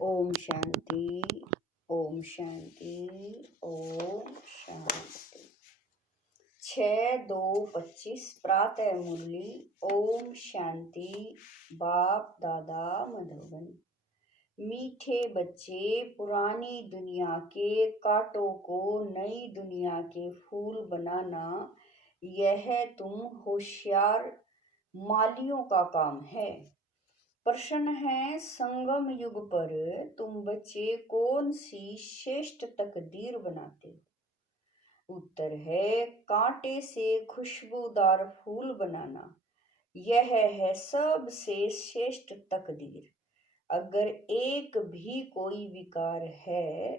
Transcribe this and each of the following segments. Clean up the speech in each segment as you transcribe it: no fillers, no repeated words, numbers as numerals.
ओम शांति। ओम शांति। ओम शांति। 6/2/25 प्रातः मुरली। ओम शांति। बाप दादा मधुबन। मीठे बच्चे, पुरानी दुनिया के कांटों को नई दुनिया के फूल बनाना, यह तुम होशियार मालियों का काम है। प्रश्न है, संगम युग पर तुम बच्चे कौन सी श्रेष्ठ तकदीर बनाते हो? उत्तर है, कांटे से खुशबूदार फूल बनाना। यह है सबसे श्रेष्ठ तकदीर। अगर एक भी कोई विकार है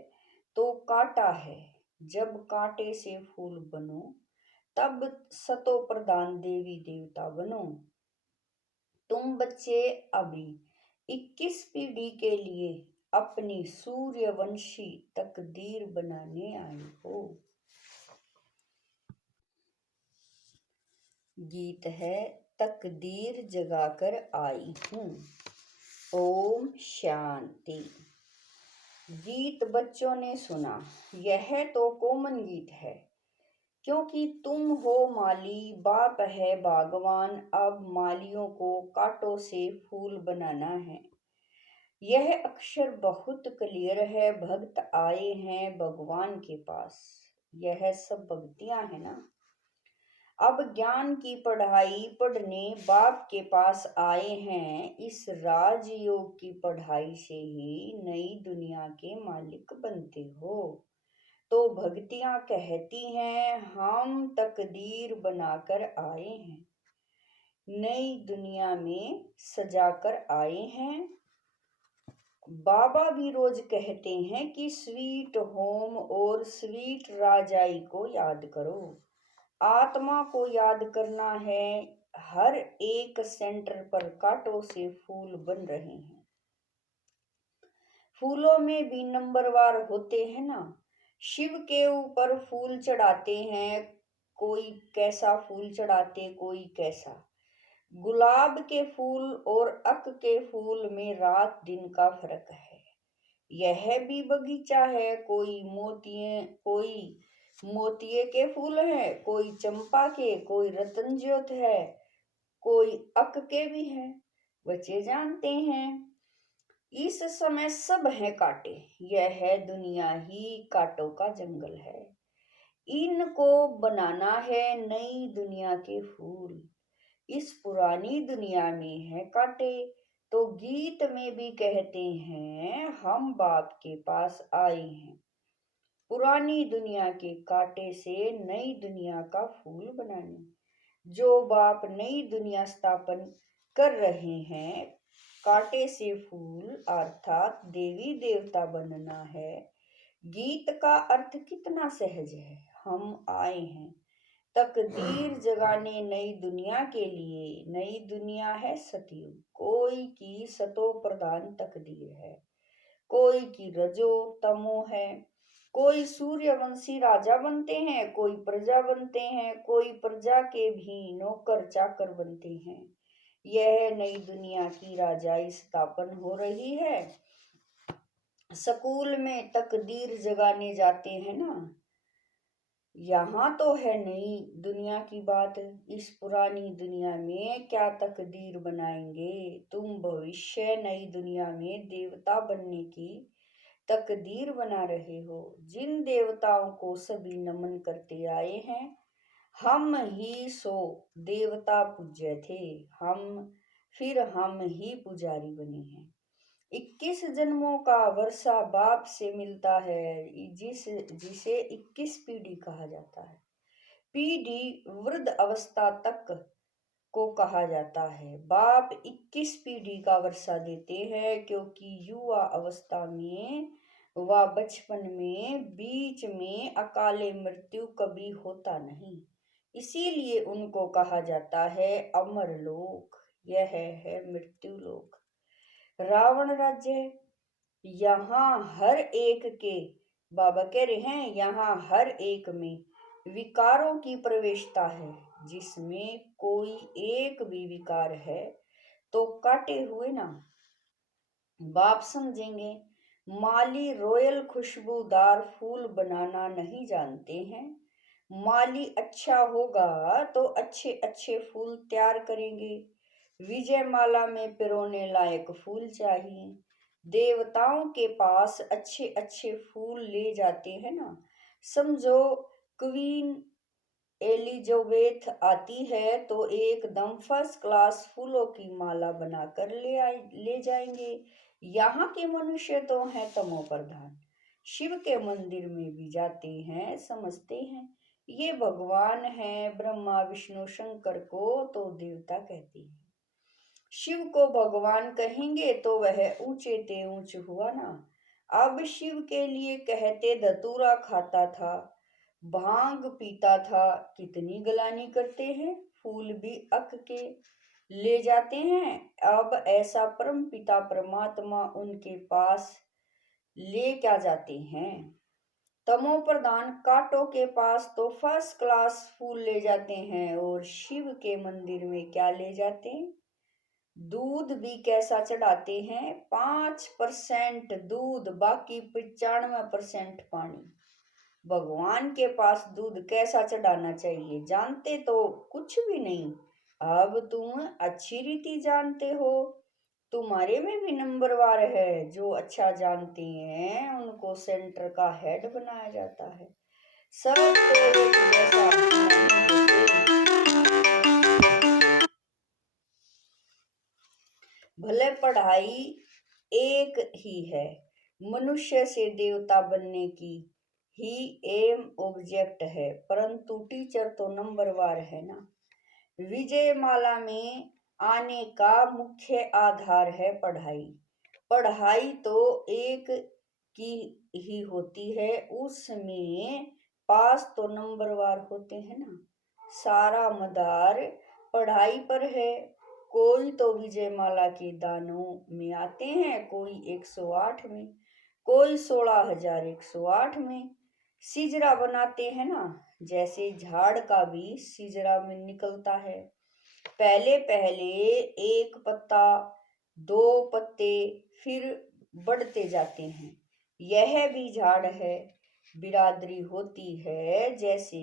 तो कांटा है। जब कांटे से फूल बनो तब सतो प्रधान देवी देवता बनो। तुम बच्चे अभी 21 पीढ़ी के लिए अपनी सूर्यवंशी तकदीर बनाने आए हो। गीत है, तकदीर जगाकर आई हूँ। ओम शांति। गीत बच्चों ने सुना। यह तो कॉमन गीत है, क्योंकि तुम हो माली, बाप है बागवान। अब मालियों को कांटों से फूल बनाना है। यह अक्षर बहुत क्लियर है। भक्त आए हैं भगवान के पास। यह सब भक्तियां है ना। अब ज्ञान की पढ़ाई पढ़ने बाप के पास आए हैं। इस राजयोग की पढ़ाई से ही नई दुनिया के मालिक बनते हो। तो भक्तियां कहती हैं, हम तकदीर बनाकर आए हैं, नई दुनिया में सजाकर आए हैं। बाबा भी रोज कहते हैं कि स्वीट होम और स्वीट राजाई को याद करो। आत्मा को याद करना है। हर एक सेंटर पर कांटों से फूल बन रहे हैं। फूलों में भी नंबरवार होते हैं ना। शिव के ऊपर फूल चढ़ाते हैं, कोई कैसा फूल चढ़ाते, कोई कैसा। गुलाब के फूल और अक के फूल में रात दिन का फर्क है। यह भी बगीचा है। कोई मोतिये के फूल है, कोई चंपा के, कोई रतन ज्योत है, कोई अक के भी है। बच्चे जानते हैं, इस समय सब है कांटे। यह है दुनिया ही कांटों का जंगल है। इनको बनाना है नई दुनिया के फूल। इस पुरानी दुनिया में है कांटे। तो गीत में भी कहते हैं, हम बाप के पास आए हैं पुरानी दुनिया के कांटे से नई दुनिया का फूल बनाने। जो बाप नई दुनिया स्थापन कर रहे हैं, कांटे से फूल अर्थात देवी देवता बनना है। गीत का अर्थ कितना सहज है। हम आए हैं तकदीर जगाने नई दुनिया के लिए। नई दुनिया है सतयुग। कोई की सतो प्रधान तकदीर है, कोई की रजो तमो है। कोई सूर्यवंशी राजा बनते हैं, कोई प्रजा बनते हैं, कोई प्रजा के भी नौकर चाकर बनते हैं। यह नई दुनिया की राजाई स्थापन हो रही है। स्कूल में तकदीर जगाने जाते हैं ना। यहाँ तो है नई दुनिया की बात। इस पुरानी दुनिया में क्या तकदीर बनाएंगे? तुम भविष्य नई दुनिया में देवता बनने की तकदीर बना रहे हो। जिन देवताओं को सभी नमन करते आए हैं, हम ही सो देवता पूज्य थे। फिर हम ही पुजारी बने हैं। 21 जन्मों का वर्षा बाप से मिलता है, जिसे 21 पीढ़ी कहा जाता है। पीढ़ी वृद्ध अवस्था तक को कहा जाता है। बाप 21 पीढ़ी का वर्षा देते हैं, क्योंकि युवा अवस्था में व बचपन में बीच में अकाले मृत्यु कभी होता नहीं। इसीलिए उनको कहा जाता है अमर लोक। यह है मृत्यु लोक। रावण राज्य। यहाँ हर एक के, बाबा कह रहे हैं, यहाँ हर एक में विकारों की प्रवेशता है। जिसमें कोई एक भी विकार है तो काटे हुए ना। बाप समझेंगे। माली रॉयल खुशबूदार फूल बनाना नहीं जानते हैं। माली अच्छा होगा तो अच्छे अच्छे फूल तैयार करेंगे। विजय माला में पिरोने लायक फूल चाहिए। देवताओं के पास अच्छे अच्छे फूल ले जाते हैं ना। समझो क्वीन एलिजाबेथ आती है तो एकदम फर्स्ट क्लास फूलों की माला बनाकर ले जाएंगे। यहाँ के मनुष्य तो हैं तमो प्रधान। शिव के मंदिर में भी जाते हैं, समझते हैं ये भगवान है। ब्रह्मा विष्णु शंकर को तो देवता कहते हैं। शिव को भगवान कहेंगे तो वह ऊंचे ते ऊंच हुआ ना। अब शिव के लिए कहते धतूरा खाता था, भांग पीता था। कितनी गलानी करते हैं। फूल भी अक के ले जाते हैं। अब ऐसा परम पिता परमात्मा उनके पास ले क्या जाते हैं। तमो प्रधान कांटों के पास तो फर्स्ट क्लास फूल ले जाते हैं और शिव के मंदिर में क्या ले जाते हैं। दूध भी कैसा चढ़ाते हैं। 5% दूध, बाकी 95% पानी। भगवान के पास दूध कैसा चढ़ाना चाहिए जानते तो कुछ भी नहीं। अब तुम अच्छी रीति जानते हो। तुम्हारे में भी नंबरवार है। जो अच्छा जानते हैं उनको सेंटर का हेड बनाया जाता है। सब तो एक जैसा नहीं होते। भले पढ़ाई एक ही है। मनुष्य से देवता बनने की ही एम ऑब्जेक्ट है, परंतु टीचर तो नंबरवार है ना। विजय माला में आने का मुख्य आधार है पढ़ाई। पढ़ाई तो एक की ही होती है, उसमें पास तो नंबरवार होते हैं ना। सारा मदार पढ़ाई पर है। कोई तो विजय माला के दानों में आते हैं, कोई 108 में, कोई 16,108 में। सिजरा बनाते हैं ना, जैसे झाड़ का भी सिजरा में निकलता है। पहले पहले एक पत्ता, दो पत्ते, फिर बढ़ते जाते हैं। यह भी झाड़ है। बिरादरी होती है, जैसे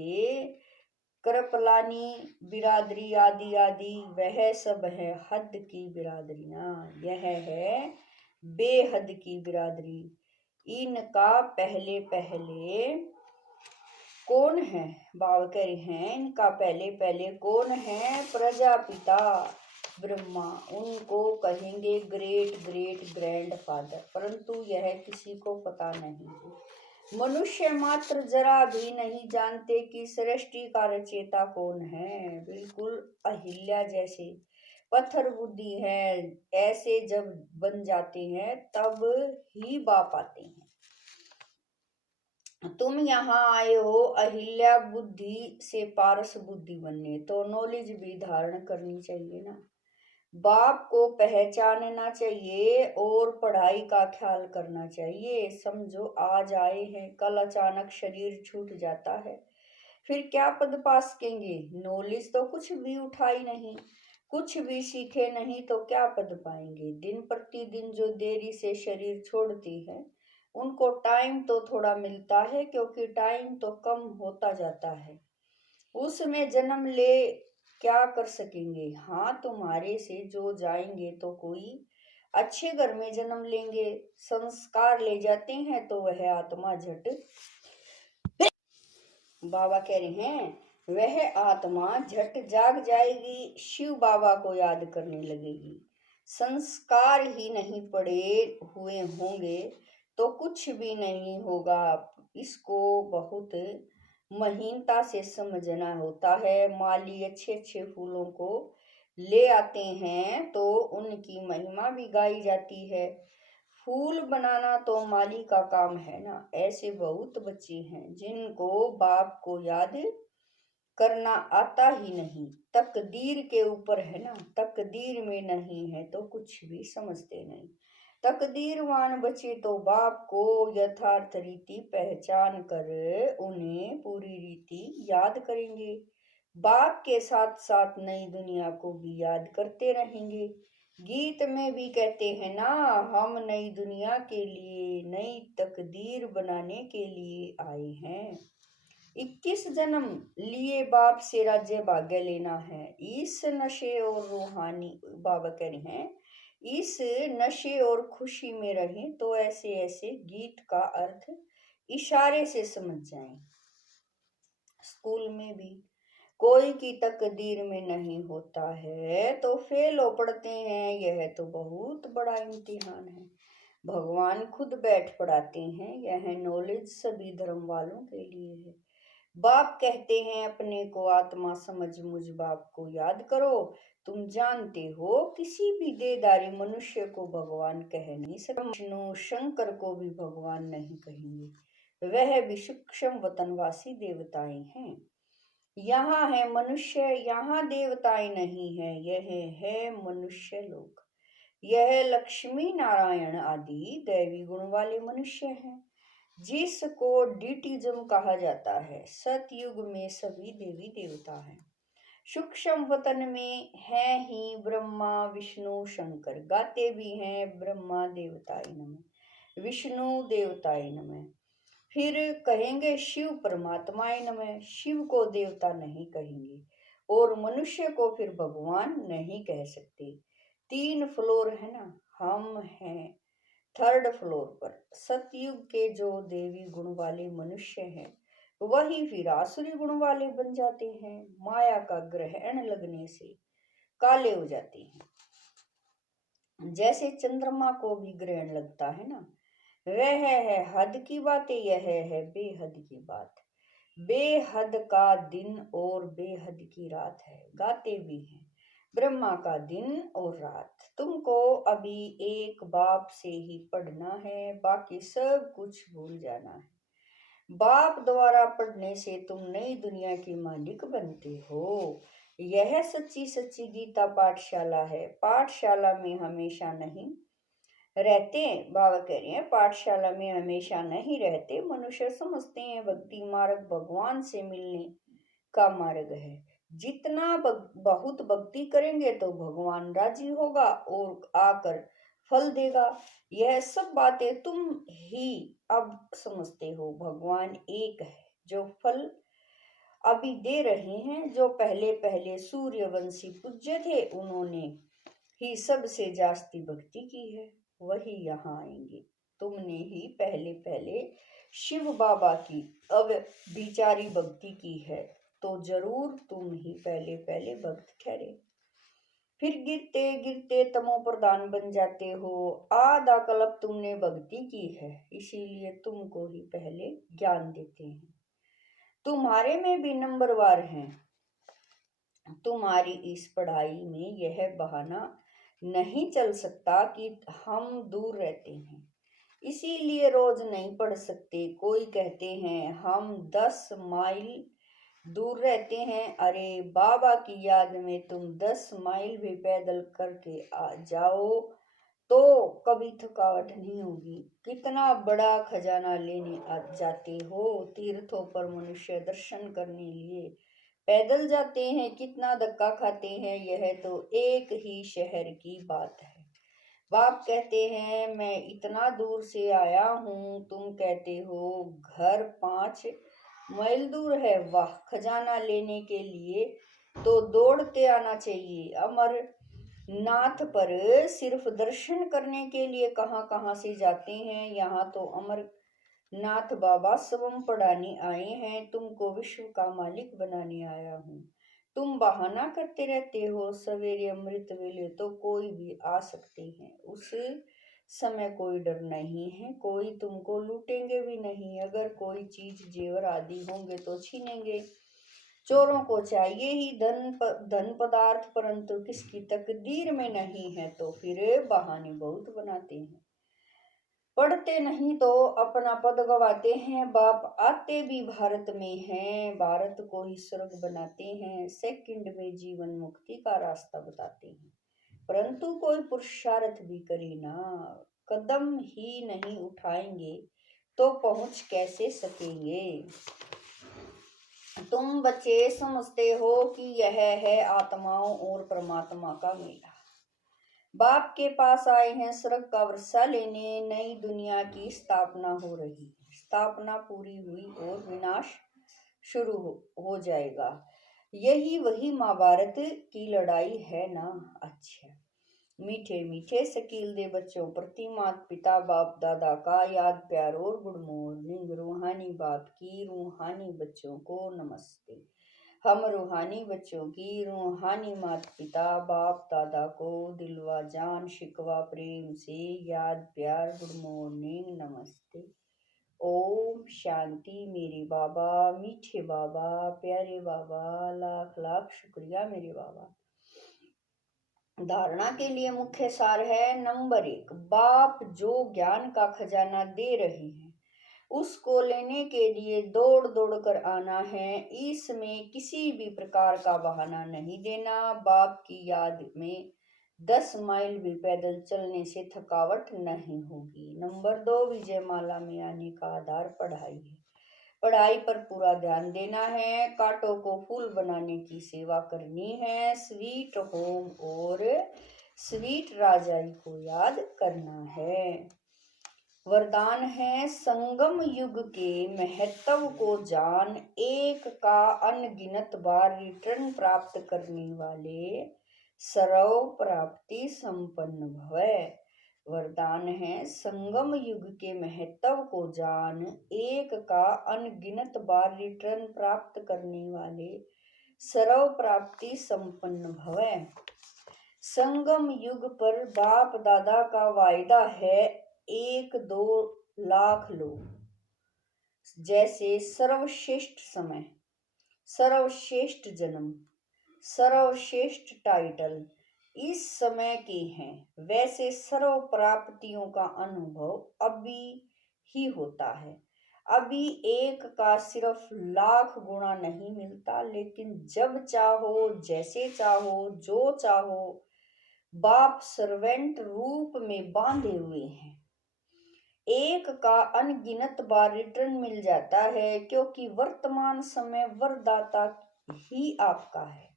करपलानी बिरादरी आदि आदि, वह सब है हद की बिरादरियां। यह है बेहद की बिरादरी। इनका पहले पहले कौन है। बाबा कह रहे हैं इनका पहले पहले कौन है। प्रजापिता ब्रह्मा। उनको कहेंगे ग्रेट ग्रेट ग्रैंड फादर, परंतु यह किसी को पता नहीं है। मनुष्य मात्र जरा भी नहीं जानते कि सृष्टि का रचयिता कौन है। बिल्कुल अहिल्या जैसे पत्थर बुद्धि है। ऐसे जब बन जाते हैं तब ही बाप आते हैं। तुम यहाँ आए हो अहिल्या बुद्धि से पारस बुद्धि बनने, तो नॉलेज भी धारण करनी चाहिए ना। बाप को पहचानना चाहिए और पढ़ाई का ख्याल करना चाहिए। समझो आज आए हैं, कल अचानक शरीर छूट जाता है, फिर क्या पद पा सकेंगे। नॉलेज तो कुछ भी उठाई नहीं, कुछ भी सीखे नहीं, तो क्या पद पाएंगे। दिन प्रतिदिन जो देरी से शरीर छोड़ती है उनको टाइम तो थोड़ा मिलता है, क्योंकि टाइम तो कम होता जाता है। उसमें जन्म ले क्या कर सकेंगे। हाँ, तुम्हारे से जो जाएंगे तो कोई अच्छे घर में जन्म लेंगे। संस्कार ले जाते हैं तो वह आत्मा झट, बाबा कह रहे हैं वह आत्मा झट जाग जाएगी, शिव बाबा को याद करने लगेगी। संस्कार ही नहीं पड़े हुए होंगे तो कुछ भी नहीं होगा। इसको बहुत महीनता से समझना होता है। माली अच्छे अच्छे फूलों को ले आते हैं तो उनकी महिमा भी गाई जाती है। फूल बनाना तो माली का काम है ना। ऐसे बहुत बच्चे हैं जिनको बाप को याद करना आता ही नहीं। तकदीर के ऊपर है ना, तकदीर में नहीं है तो कुछ भी समझते नहीं। तकदीरवान बच्चे तो बाप को यथार्थ रीति पहचान कर उन्हें पूरी रीति याद करेंगे। बाप के साथ साथ नई दुनिया को भी याद करते रहेंगे। गीत में भी कहते हैं ना, हम नई दुनिया के लिए, नई तकदीर बनाने के लिए आए हैं। 21 जन्म लिए बाप से राज्य भाग्य लेना है। इस नशे और रूहानी, बाबा कह रहे हैं, इस नशे और खुशी में रहें तो ऐसे ऐसे गीत का अर्थ इशारे से समझ जाएं। स्कूल में भी कोई की तकदीर में नहीं होता है तो फेल हो पड़ते हैं। यह तो बहुत बड़ा इम्तिहान है। भगवान खुद बैठ पढ़ाते हैं। यह नॉलेज सभी धर्म वालों के लिए है। बाप कहते हैं अपने को आत्मा समझ मुझ बाप को याद करो। तुम जानते हो किसी भी देहधारी मनुष्य को भगवान कह नहीं सकते। विष्णु शंकर को भी भगवान नहीं कहेंगे। वह भी सूक्ष्म वतनवासी देवताएं हैं। यहाँ है मनुष्य, यहाँ देवताएं नहीं है। यह है मनुष्य लोक। यह लक्ष्मी नारायण आदि दैवी गुण वाले मनुष्य हैं, जिसको डिटिज्म कहा जाता है। सतयुग में सभी देवी देवता हैं। सूक्ष्म वतन में है ही ब्रह्मा विष्णु शंकर। गाते भी हैं ब्रह्मा देवताय नमः, विष्णु देवताय नमः। फिर कहेंगे शिव परमात्माय नमः। शिव को देवता नहीं कहेंगे और मनुष्य को फिर भगवान नहीं कह सकते। 3 फ्लोर है ना, हम हैं 3rd फ्लोर पर। सतयुग के जो देवी गुण वाले मनुष्य हैं वही फिर आसुरी गुण वाले बन जाते हैं। माया का ग्रहण लगने से काले हो जाते हैं। जैसे चंद्रमा को भी ग्रहण लगता है ना, वह है हद की बातें, यह है बेहद की बात। बेहद का दिन और बेहद की रात है। गाते भी हैं ब्रह्मा का दिन और रात। तुमको अभी एक बाप से ही पढ़ना है, बाकी सब कुछ भूल जाना है। बाप द्वारा पढ़ने से तुम नई दुनिया के मालिक बनते हो। यह सच्ची सच्ची गीता पाठशाला है। पाठशाला में हमेशा नहीं रहते। बाबा कह रहे हैं पाठशाला में हमेशा नहीं रहते। मनुष्य समझते हैं भक्ति मार्ग भगवान से मिलने का मार्ग है। जितना बहुत भक्ति करेंगे तो भगवान राजी होगा और आकर फल देगा। यह सब बातें तुम ही अब समझते हो। भगवान एक है जो फल अभी दे रहे हैं। जो पहले पहले सूर्यवंशी पूज्य थे उन्होंने ही सबसे जास्ती भक्ति की है, वही यहाँ आएंगे। तुमने ही पहले पहले शिव बाबा की अब बिचारी भक्ति की है तो जरूर तुम ही पहले पहले भक्त ठहरे। फिर गिरते गिरते तमो प्रधान बन जाते हो। आधा कल्प तुमने भक्ति की है, इसीलिए तुमको ही पहले ज्ञान देते हैं। तुम्हारे में भी नंबरवार हैं। तुम्हारी इस पढ़ाई में यह बहाना नहीं चल सकता कि हम दूर रहते हैं, इसीलिए रोज नहीं पढ़ सकते। कोई कहते हैं हम 10 माइल दूर रहते हैं। अरे बाबा की याद में तुम 10 माइल भी पैदल करके आ जाओ तो कभी थकावट नहीं होगी। कितना बड़ा खजाना लेने आ जाते हो। तीर्थों पर मनुष्य दर्शन करने लिए पैदल जाते हैं, कितना धक्का खाते हैं। यह तो एक ही शहर की बात है। बाप कहते हैं मैं इतना दूर से आया हूँ, तुम कहते हो घर 5 मील दूर है। वाह, खजाना लेने के लिए तो दौड़ते आना चाहिए। अमर नाथ पर सिर्फ दर्शन करने के लिए कहाँ कहाँ से जाते हैं। यहाँ तो अमर नाथ बाबा स्वयं पढ़ाने आए हैं। तुमको विश्व का मालिक बनाने आया हूँ। तुम बहाना करते रहते हो। सवेरे अमृत वेले तो कोई भी आ सकते हैं। उस समय कोई डर नहीं है, कोई तुमको लूटेंगे भी नहीं। अगर कोई चीज जेवर आदि होंगे तो छीनेंगे। चोरों को चाहिए ही धन पदार्थ, परंतु किसकी तकदीर में नहीं है तो फिर बहाने बहुत बनाते हैं। पढ़ते नहीं तो अपना पद गवाते हैं। बाप आते भी भारत में हैं, भारत को ही स्वर्ग बनाते हैं। सेकंड में जीवन मुक्ति का रास्ता बताते हैं, परंतु कोई पुरुषार्थ भी करे ना, कदम ही नहीं उठाएंगे तो पहुंच कैसे सकेंगे। तुम बच्चे समझते हो कि यह है आत्माओं और परमात्मा का मेला। बाप के पास आए हैं स्वर्ग का वर्षा लेने, नई दुनिया की स्थापना हो रही है। स्थापना पूरी हुई और विनाश शुरू हो जाएगा। यही वही महाभारत की लड़ाई है ना। अच्छा, मीठे मीठे शकील दे बच्चों प्रति माता पिता बाप दादा का याद प्यार और गुड मॉर्निंग। रूहानी बाप की रूहानी बच्चों को नमस्ते। हम रूहानी बच्चों की रूहानी माता पिता बाप दादा को दिलवा जान शिकवा प्रेम से याद प्यार गुड मॉर्निंग नमस्ते। ओम शांति। मेरे बाबा मीठे बाबा प्यारे बाबा, लाख लाख शुक्रिया मेरे बाबा। धारणा के लिए मुख्य सार है नंबर 1, बाप जो ज्ञान का खजाना दे रहे हैं उसको लेने के लिए दौड़ दौड़ कर आना है। इसमें किसी भी प्रकार का बहाना नहीं देना। बाप की याद में 10 माइल भी पैदल चलने से थकावट नहीं होगी। नंबर 2, विजयमाला में आने का आधार पढ़ाई है। पढ़ाई पर पूरा ध्यान देना है। कांटों को फूल बनाने की सेवा करनी है। स्वीट होम और स्वीट राजाई को याद करना है। वरदान है संगम युग के महत्व को जान, एक का अनगिनत बार रिटर्न प्राप्त करने वाले सर्व प्राप्ति संपन्न भव। वरदान है संगम युग के महत्व को जान, एक का अनगिनत बार रिटर्न प्राप्त करने वाले सर्व प्राप्ति संपन्न भव। संगम युग पर बाप दादा का वायदा है 1-2 लाख लोग, जैसे सर्वश्रेष्ठ समय, सर्वश्रेष्ठ जन्म, सर्वश्रेष्ठ टाइटल इस समय के हैं, वैसे सर्व प्राप्तियों का अनुभव अभी ही होता है। अभी एक का सिर्फ लाख गुना नहीं मिलता, लेकिन जब चाहो, जैसे चाहो, जो चाहो, बाप सर्वेंट रूप में बांधे हुए हैं। एक का अनगिनत बार रिटर्न मिल जाता है, क्योंकि वर्तमान समय वरदाता ही आपका है।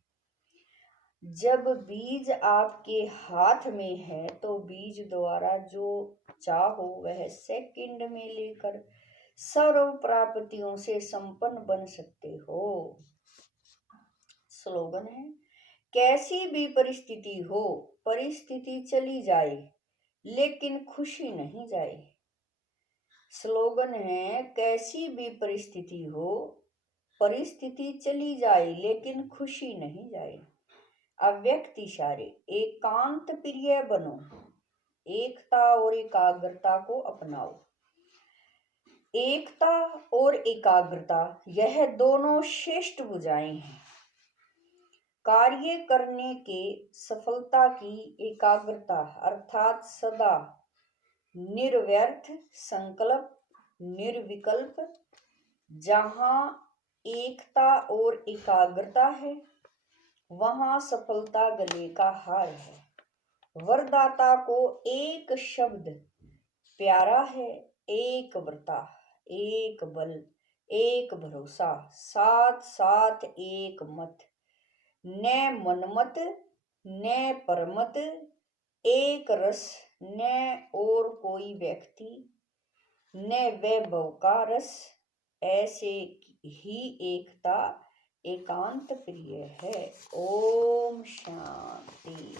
जब बीज आपके हाथ में है तो बीज द्वारा जो चाहो वह सेकंड में लेकर सर्व प्राप्तियों से संपन्न बन सकते हो। स्लोगन है कैसी भी परिस्थिति हो, परिस्थिति चली जाए लेकिन खुशी नहीं जाए। स्लोगन है कैसी भी परिस्थिति हो, परिस्थिति चली जाए लेकिन खुशी नहीं जाए। अव्यक्त इशारे एकांत प्रिय बनो, एकता और एकाग्रता को अपनाओ। एकता और एकाग्रता यह दोनों श्रेष्ठ भुजाएं हैं। कार्य करने के सफलता की एकाग्रता अर्थात सदा निर्व्यर्थ संकल्प, निर्विकल्प। जहां एकता और एकाग्रता है वहां सफलता गले का हार है। वरदाता को एक शब्द प्यारा है, एक व्रता, एक बल, एक भरोसा, साथ साथ एक मत, न मनमत न परमत, एक रस न और कोई व्यक्ति, न वैभव का रस। ऐसे ही एकता एकांत प्रिय है। ओम शांति।